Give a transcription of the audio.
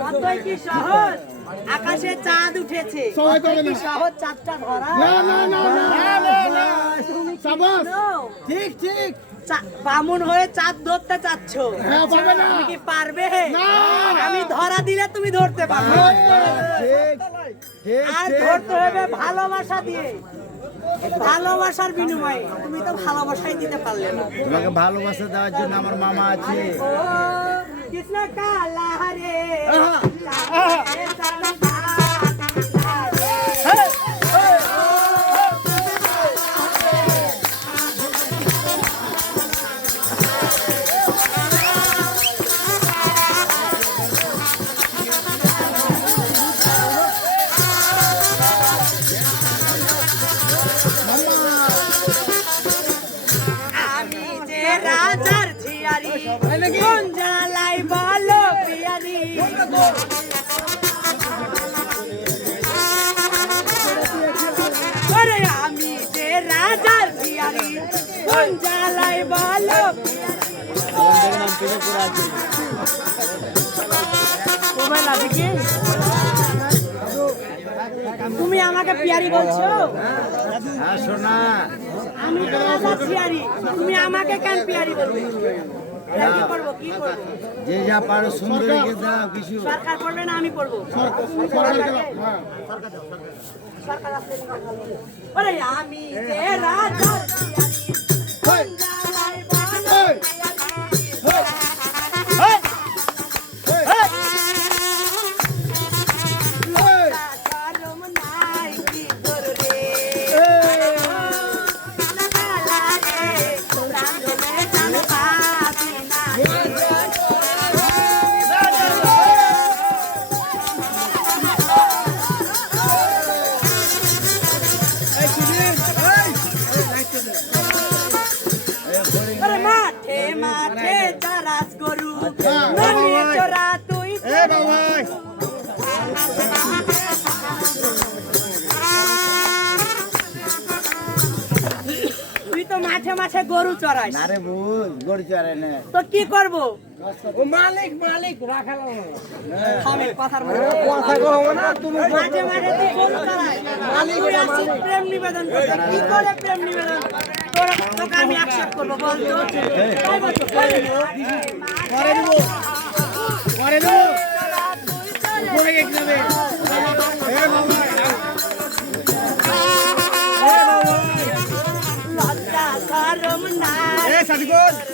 কতই কি সহজ? আকাশে চাঁদ উঠেছে। সবাই কতই না। সহজ চাঁদটা ধরা? না না না না সাবাস। ঠিক ঠিক বামুন হয়ে চাঁদ ধরতে চাচ্ছ। হ্যাঁ পাবে না। তুমি কি পারবে? না। আমি ধরা দিলে তুমি ধরতে পারবে। ঠিক আর ধরতে হবে ভালোবাসা দিয়ে। ভালোবাসার বিনিময়ে। তুমি তো ভালোবাসাই দিতে পারলে না। তোমাকে ভালোবাসা দেওয়ার জন্য আমার মামা আছে। कृष्ण काला हरे राजा ঝিয়ারি কোন জ্বালাই বলো পিয়ারি ওরে আমি যে রাজার ঝিয়ারি কোন জ্বালাই বলো মোবাইল আছে কি? তুমি আমাকে পিয়ারি বলছো? হ্যাঁ শোনা। আমি তো পিয়ারি। তুমি আমাকে কেন পিয়ারি বলবে যে যা পারো সুন্দরীকে দাও কিছু। সরকার করবে না আমি করব। সরকার। ওরে আমি মাঠে মাঠে চারাস গরু। তো মাঠে মাঠে গরু চড়াই না রে গরু গড়ি চড়ে না। তো কি করব? মালিক মালিক রাখাল থামে কথার মধ্যে। কথা কও না তুমি মাঝে মাঝে তুই গরু চড়াস মালিক প্রেম নিবেদন করতে। কি করে প্রেম নিবেদন? তোরা তোকে আমি অ্যাকসেপ্ট করব বল তো। Gracias.